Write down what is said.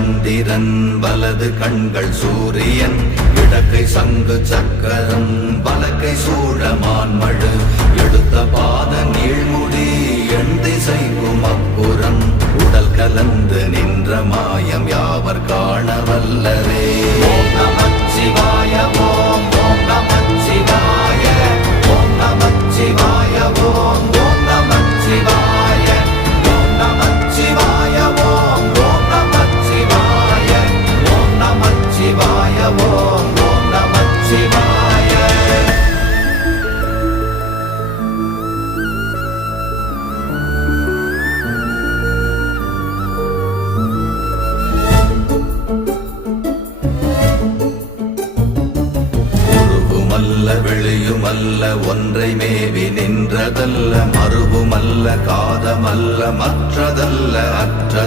சந்திரன் வலது கண்கள் சூரியன் இடக்கை சங்கு சக்கரம் வலக்கை சூழமான்மழு எடுத்த பாத நீழ்முடி எண் திசைக்கும் அப்புறம் உடல் கலந்து நின்ற மாயம் யாவர் காண வல்லரே. ஓம் நமச்சிவாய ஓம் ஓம் நமச்சிவாய ஓம் நமச்சிவாய ஓம் ஓம் நமச்சிவாய ஓம் நமச்சிவாய ஓம் ஓம் நமச்சிவாய ஓம் நமச்சிவாய ஓம் ஓம் நமச்சிவாய. வெளியுமல்ல ஒன்றை மேவி நின்றதல்ல மறுவுமல்ல காதமல்ல மற்றதல்ல அற்ற